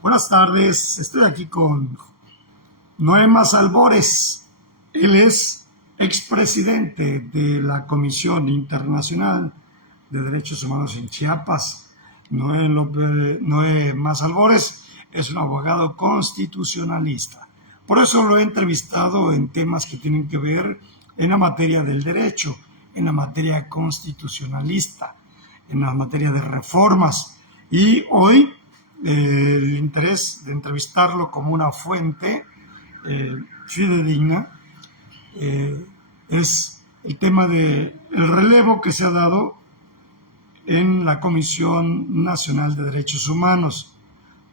Buenas tardes, estoy aquí con Noé Albores. Él es expresidente de la Comisión Internacional de Derechos Humanos en Chiapas. Noé Albores es un abogado constitucionalista. Por eso lo he entrevistado en temas que tienen que ver en la materia del derecho, en la materia constitucionalista, en la materia de reformas. Y hoy el interés de entrevistarlo como una fuente fidedigna es el tema del relevo que se ha dado en la Comisión Nacional de Derechos Humanos,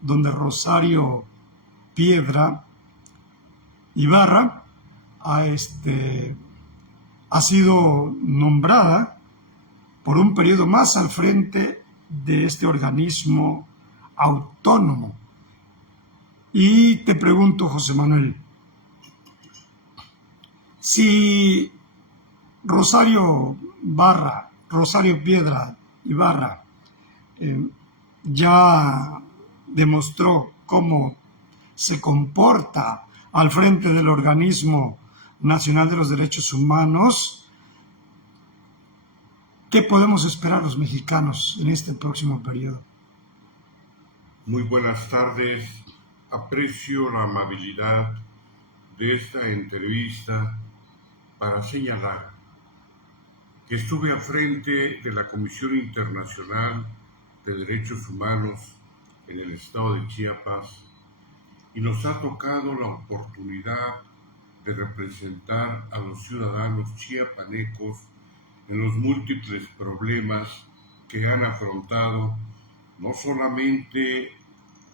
donde Rosario Piedra Ibarra ha sido nombrada por un periodo más al frente de este organismo autónomo. Y te pregunto, José Manuel, si Rosario Piedra Ibarra ya demostró cómo se comporta al frente del organismo nacional de los derechos humanos, ¿qué podemos esperar los mexicanos en este próximo periodo? Muy buenas tardes. Aprecio la amabilidad de esta entrevista para señalar que estuve al frente de la Comisión Internacional de Derechos Humanos en el estado de Chiapas y nos ha tocado la oportunidad de representar a los ciudadanos chiapanecos en los múltiples problemas que han afrontado no solamente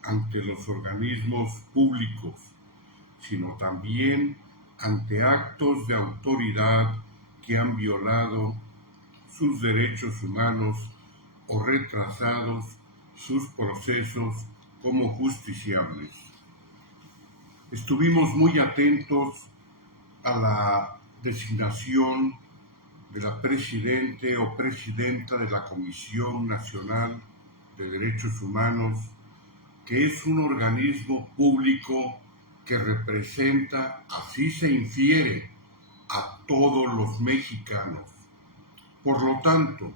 ante los organismos públicos, sino también ante actos de autoridad que han violado sus derechos humanos o retrasado sus procesos como justiciables. Estuvimos muy atentos a la designación de la presidente o presidenta de la Comisión Nacional de Derechos Humanos, que es un organismo público que representa, así se infiere, a todos los mexicanos. Por lo tanto,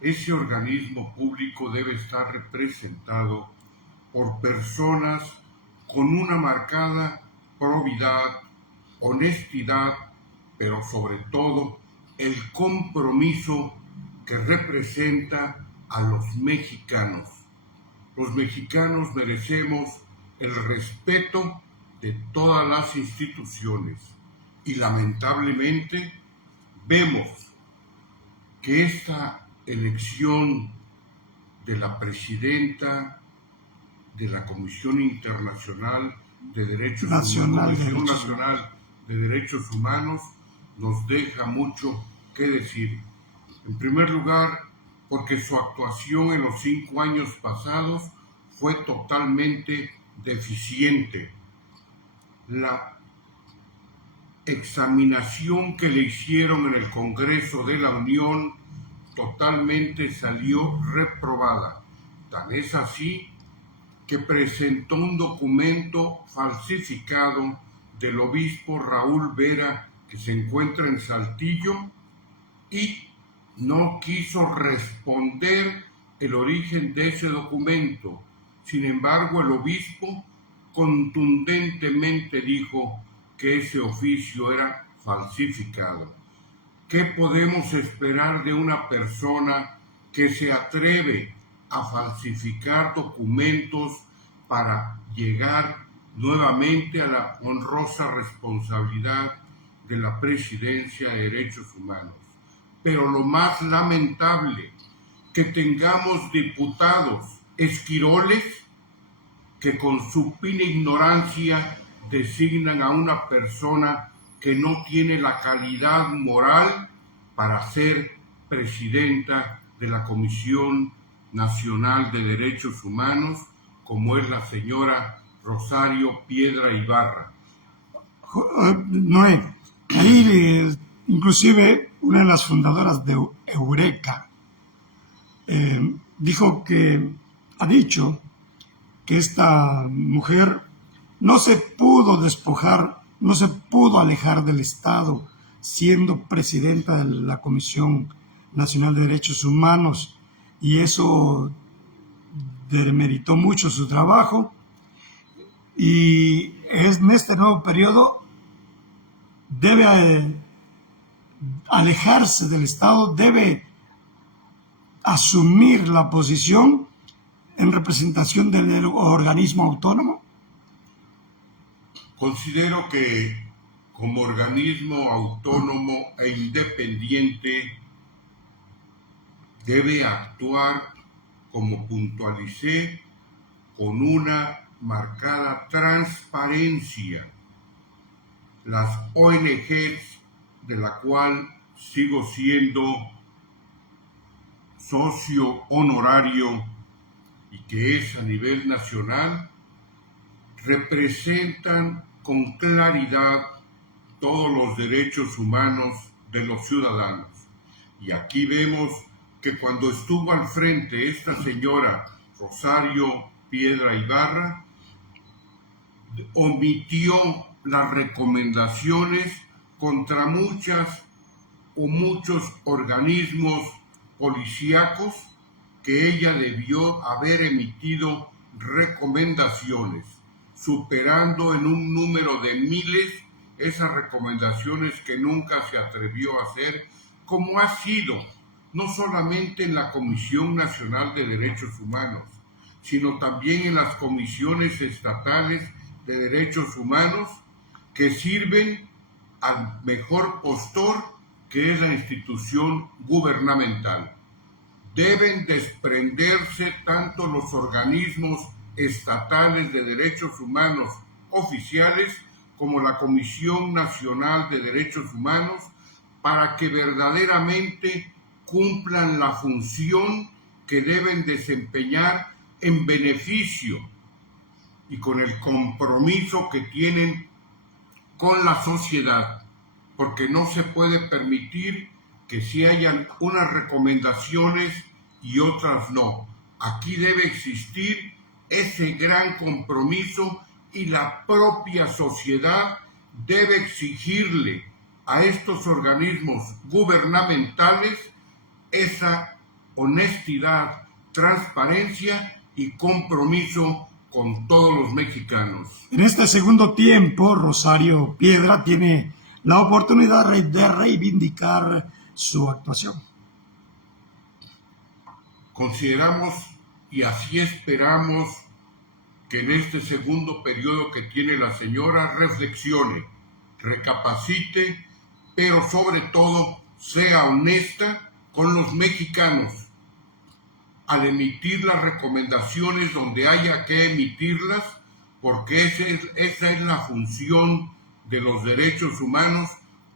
ese organismo público debe estar representado por personas con una marcada probidad, honestidad, pero sobre todo el compromiso que representa a los mexicanos. Los mexicanos merecemos el respeto de todas las instituciones y lamentablemente vemos que esta elección de la presidenta de la Comisión Internacional de Derechos Humanos, Comisión Nacional de Derechos Humanos, nos deja mucho que decir. En primer lugar, porque su actuación en los 5 años pasados fue totalmente deficiente. La examinación que le hicieron en el Congreso de la Unión totalmente salió reprobada. Tan es así que presentó un documento falsificado del obispo Raúl Vera, que se encuentra en Saltillo, y no quiso responder el origen de ese documento. Sin embargo, el obispo contundentemente dijo que ese oficio era falsificado. ¿Qué podemos esperar de una persona que se atreve a falsificar documentos para llegar nuevamente a la honrosa responsabilidad de la Presidencia de Derechos Humanos? Pero lo más lamentable, que tengamos diputados esquiroles que con supina ignorancia designan a una persona que no tiene la calidad moral para ser presidenta de la Comisión Nacional de Derechos Humanos, como es la señora Rosario Piedra Ibarra. Noé, ahí inclusive una de las fundadoras de Eureka ha dicho que esta mujer no se pudo despojar, no se pudo alejar del Estado siendo presidenta de la Comisión Nacional de Derechos Humanos, y eso demeritó mucho su trabajo. Y en este nuevo periodo debe alejarse del Estado, debe asumir la posición en representación del organismo autónomo. Considero que como organismo autónomo e independiente debe actuar, como puntualicé, con una marcada transparencia. Las ONGs, de la cual sigo siendo socio honorario y que es a nivel nacional, representan con claridad todos los derechos humanos de los ciudadanos. Y aquí vemos que cuando estuvo al frente esta señora Rosario Piedra Ibarra, omitió las recomendaciones contra muchos organismos policíacos que ella debió haber emitido recomendaciones, superando en un número de miles esas recomendaciones que nunca se atrevió a hacer, como ha sido no solamente en la Comisión Nacional de Derechos Humanos, sino también en las comisiones estatales de derechos humanos que sirven al mejor postor, que es la institución gubernamental. Deben desprenderse tanto los organismos estatales de derechos humanos oficiales como la Comisión Nacional de Derechos Humanos para que verdaderamente cumplan la función que deben desempeñar en beneficio y con el compromiso que tienen con la sociedad, porque no se puede permitir que si hayan unas recomendaciones y otras no. Aquí debe existir ese gran compromiso y la propia sociedad debe exigirle a estos organismos gubernamentales esa honestidad, transparencia y compromiso con todos los mexicanos. En este segundo tiempo, Rosario Piedra tiene la oportunidad de reivindicar su actuación. Consideramos y así esperamos que en este segundo periodo que tiene la señora reflexione, recapacite, pero sobre todo sea honesta con los mexicanos al emitir las recomendaciones donde haya que emitirlas, porque esa es la función de los derechos humanos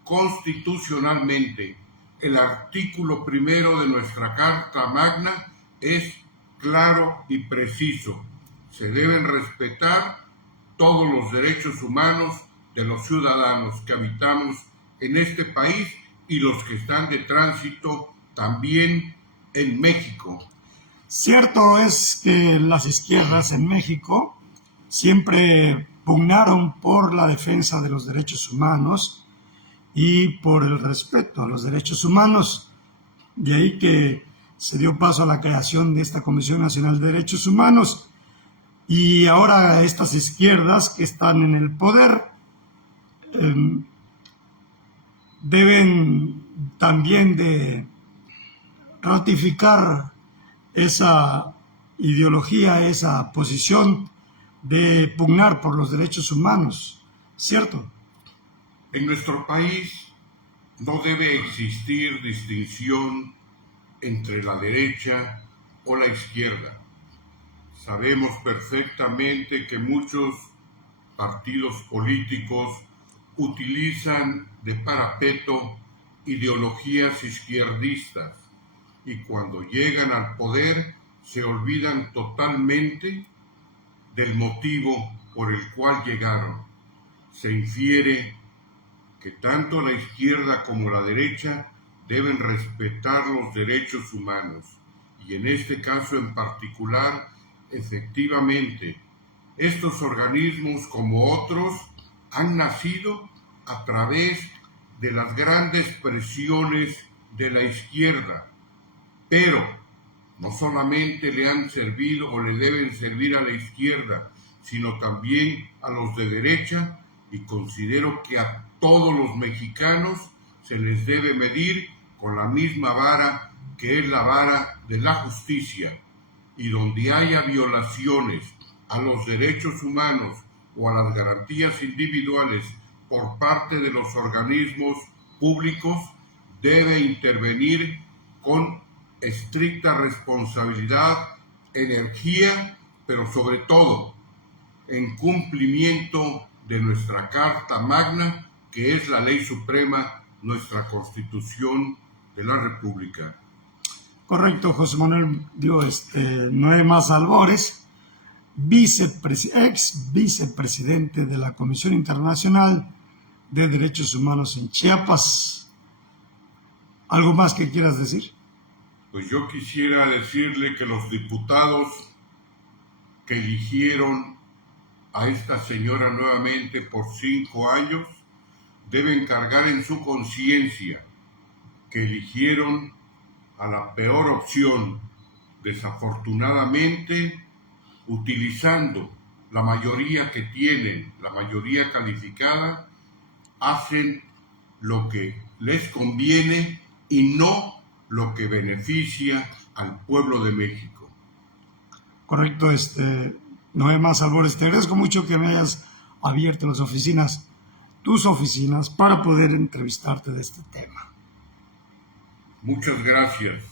constitucionalmente. El artículo 1 de nuestra Carta Magna es claro y preciso. Se deben respetar todos los derechos humanos de los ciudadanos que habitamos en este país y los que están de tránsito también en México. Cierto es que las izquierdas en México siempre pugnaron por la defensa de los derechos humanos y por el respeto a los derechos humanos. De ahí que se dio paso a la creación de esta Comisión Nacional de Derechos Humanos. Y ahora estas izquierdas que están en el poder deben también de ratificar esa ideología, esa posición de pugnar por los derechos humanos, ¿cierto? En nuestro país no debe existir distinción entre la derecha o la izquierda. Sabemos perfectamente que muchos partidos políticos utilizan de parapeto ideologías izquierdistas y cuando llegan al poder se olvidan totalmente del motivo por el cual llegaron. Se infiere que tanto la izquierda como la derecha deben respetar los derechos humanos y en este caso en particular, efectivamente, Estos organismos, como otros, han nacido a través de las grandes presiones de la izquierda, pero no solamente le han servido o le deben servir a la izquierda, sino también a los de derecha, y considero que a todos los mexicanos se les debe medir con la misma vara, que es la vara de la justicia, y donde haya violaciones a los derechos humanos o a las garantías individuales por parte de los organismos públicos, debe intervenir con estricta responsabilidad, energía, pero sobre todo en cumplimiento de nuestra Carta Magna, que es la ley suprema, nuestra Constitución de la República. Correcto, José Manuel. Noé Maza Albores, ex vicepresidente de la Comisión Internacional de Derechos Humanos en Chiapas. ¿Algo más que quieras decir? Pues yo quisiera decirle que los diputados que eligieron a esta señora nuevamente por 5 años deben cargar en su conciencia que eligieron a la peor opción, desafortunadamente, utilizando la mayoría que tienen, la mayoría calificada, hacen lo que les conviene y no lo que beneficia al pueblo de México. Correcto, Noé Maza Albores, te agradezco mucho que me hayas abierto tus oficinas, para poder entrevistarte de este tema. Muchas gracias.